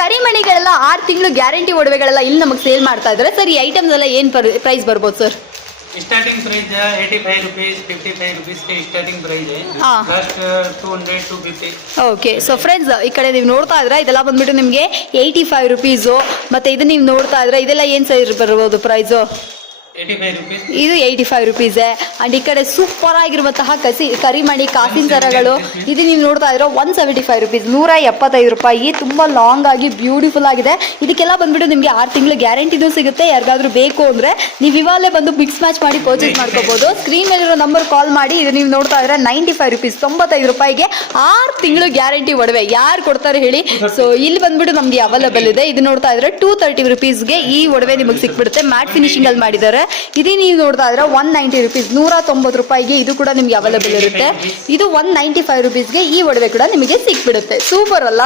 ಕರಿಮಣಿಗಳೆಲ್ಲ 6 ತಿಂಗಳು ಗ್ಯಾರಂಟಿ ಒಡವೆಗಳೆಲ್ಲ ಇಲ್ಲಿ ನಮಗೆ ಸೇಲ್ ಮಾಡ್ತಾ ಇದ್ದಾರೆ ಸರ್. ಈ ಐಟಮ್ಸ್ ಎಲ್ಲ ಏನು ಪ್ರೈಸ್ ಬರ್ಬೋದು sir? Starting price 85 rupees 55 rupees के स्टार्टिंग प्राइस है. लास्ट 200 250. ಓಕೆ ಸೊ ಫ್ರೆಂಡ್ಸ್, ಈ ಕಡೆ ನೀವು ನೋಡ್ತಾ ಇದ್ರೆ ಇದೆಲ್ಲ ಬಂದ್ಬಿಟ್ಟು ನಿಮಗೆ 85 ರುಪೀಸು. ಮತ್ತೆ ಇದು ನೀವು ನೋಡ್ತಾ ಇದ್ರೆ ಇದೆಲ್ಲ ಏನು ಸೈಜ್ ಬರ್ಬೋದು ಪ್ರೈಸು? 85 rupees. ಇದು 85 ರುಪೀಸೇ. ಅಂಡ್ ಈ ಕಡೆ ಸೂಪರ್ ಆಗಿರುವಂತಹ ಕರಿಮಣಿ ಕಾಸಿನ ಸರಗಳು ಇದು ನೀವು ನೋಡ್ತಾ ಇದ್ರೆ 175 ರುಪೀಸ್, 175 ರೂಪಾಯಿ. ತುಂಬ ಲಾಂಗ್ ಆಗಿ ಬ್ಯೂಟಿಫುಲ್ ಆಗಿದೆ. ಇದಕ್ಕೆಲ್ಲ ಬಂದ್ಬಿಟ್ಟು ನಿಮಗೆ 6 ತಿಂಗಳು ಗ್ಯಾರಂಟಿನೂ ಸಿಗುತ್ತೆ. ಯಾರಿಗಾದ್ರೂ ಬೇಕು ಅಂದರೆ ನೀವು ಇವಾಗಲೇ ಬಂದು ಮಿಕ್ಸ್ ಮ್ಯಾಚ್ ಮಾಡಿ ಪರ್ಚೇಸ್ ಮಾಡ್ಕೋಬಹುದು. ಸ್ಕ್ರೀನ್ ಮೇಲಿರೋ ನಂಬರ್ ಕಾಲ್ ಮಾಡಿ. ಇದು ನೀವು ನೋಡ್ತಾ ಇದ್ರೆ 95 ರುಪೀಸ್, 95 ರೂಪಾಯಿಗೆ 6 ತಿಂಗಳು ಗ್ಯಾರಂಟಿ ಒಡವೆ ಯಾರು ಕೊಡ್ತಾರೆ ಹೇಳಿ? ಸೊ ಇಲ್ಲಿ ಬಂದ್ಬಿಟ್ಟು ನಮಗೆ ಅವೈಲೇಬಲ್ ಇದೆ. ಇದು ನೋಡ್ತಾ ಇದ್ರೆ 230 ರುಪೀಸ್ಗೆ ಈ ಒಡವೆ ನಿಮಗೆ ಸಿಕ್ಬಿಡುತ್ತೆ. ಮ್ಯಾಟ್ ಫಿನಿಶಿಂಗ್ ಅಲ್ಲಿ ಮಾಡಿದ್ದಾರೆ. ಇದು ನೀವು ನೋಡ್ತಾ ಇದ್ರೆ 190 ರುಪೀಸ್, 190 ರೂಪಾಯಿಗೆ ಇದು ಕೂಡ ನಿಮ್ಗೆ ಅವೈಲೇಬಲ್ ಇರುತ್ತೆ. ಇದು 195 ರುಪೀಸ್ಗೆ ಈ ಒಡವೆ ಕೂಡ ನಿಮಗೆ ಸಿಕ್ಬಿಡುತ್ತೆ. ಸೂಪರ್ ಅಲ್ಲ?